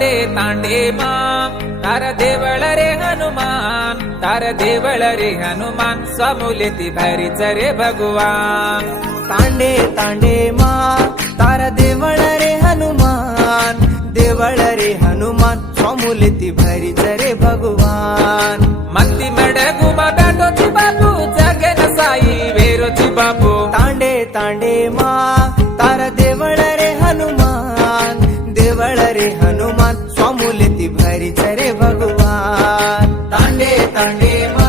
तांडे तांडे मान तार देवळ रे हनुमान तार देवळ रे हनुमान स्वामुलेती भारीच रे भगवान तांडे तांडे मा तार देवळ रे हनुमान देवळ रे हनुमान स्वामुलेती भारीच रे भगवान मंदी मड गुमा बैठोची बापू जगे न साई वेरोची बापू तांडे तांडे मा तार देवळ रे हनुमान देवळ रे हनुमान स्वामुलेती भारीच रे भगवान तांडे तांडे मा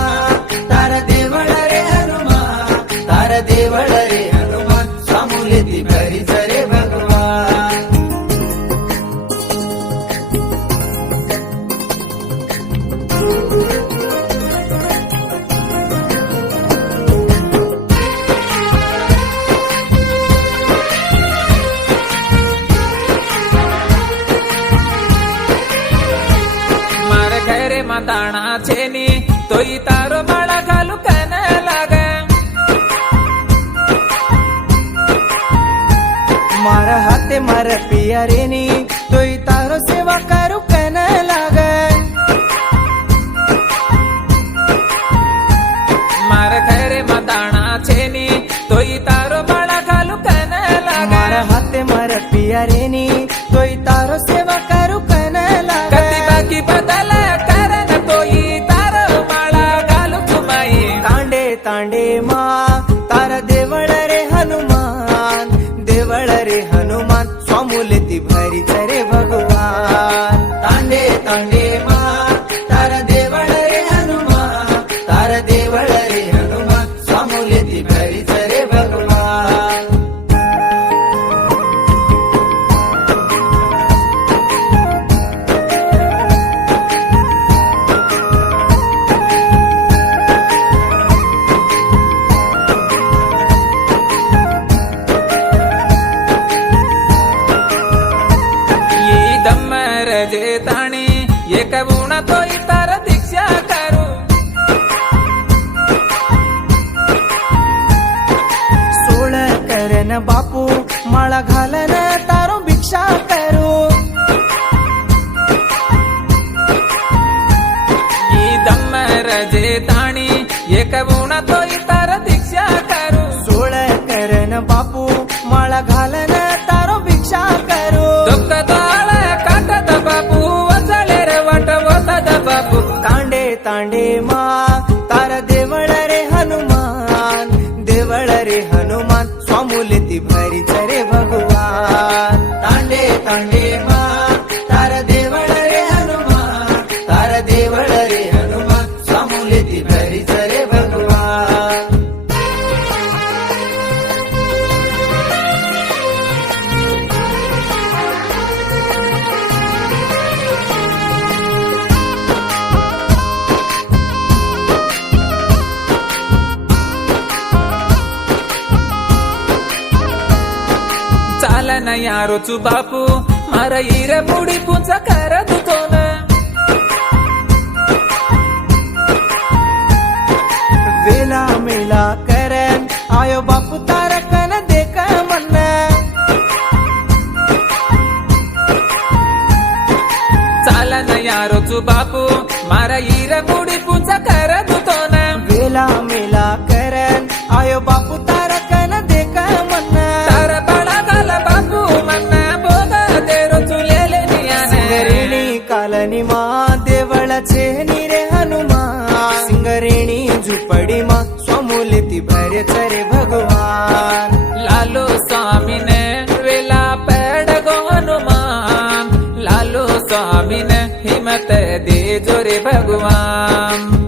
तार देवळ रे हनुमान तार देवळ रे हनुमान स्वामुलेती भारीच रे भगवान मार घरे माताणा छेनी तोई तारो माळा घालू कन लागे मारा हाथे मार पिया रेनी तोई तारो सेवा करू कन लागे मार घरे माताणा छेनी तोई तारो माळा घालू कन लागे मारा हाथे मार पिया रेनी तोई तारो सेवा करू कन लागे कती बाकी बदल करन तोई तारो माळा घालू तुमाई तांडे तांडे मा तार देवळ रे हनुमान देवळ रे हनुमान स्वामुलेती भारीच रे भगवान तांडे तांडे मा तार देवळ रे हनुमान तार देवळ रे हनुमान स्वामुलेती भारीच रे भगवान ये दम्मर जे ताणी एक गुण तोई तार दीक्षा करू सोळ करन बापू माळा घालन तारो भिक्षा करू ये दम्मर जे ताणी एक गुण तोई तार दीक्षा करू सोळ करन बापू माळा घालन तारो भिक्षा करू दुःख ताळ काटत बापू वचले रे वाट वतद बापू तांडे तांडे मा तार देवळ रे हनुमान देवळ रे हनुमान स्वामुलेती भारीच रे भगवान तांडे तांडे मा तार देवळ रे हनुमान तार देवळ रे हनुमान स्वामुलेती भारीच रे भगवान चालन यारोचू बापू मारा इर बुडी पुंच करत तो न वेला मेला करन आयो बापू तारकन देख मन चालन यारोचू बापू मारा इर बुडी पुंच करत तो न वेला मेला करन आयो बापू तारकन देख मन तार बळा घाल बापू मन बोग देरो चुलेले नियाने सिंगरेणी कालनी मा देवळाचे रे हनुमान सिंगरेणी झुपडी मा स्वामुलेती भारीच रे भगवान लालो स्वामीने वेला पेड गो हनुमान लालो स्वामीने हिम्मत दे जो रे भगवान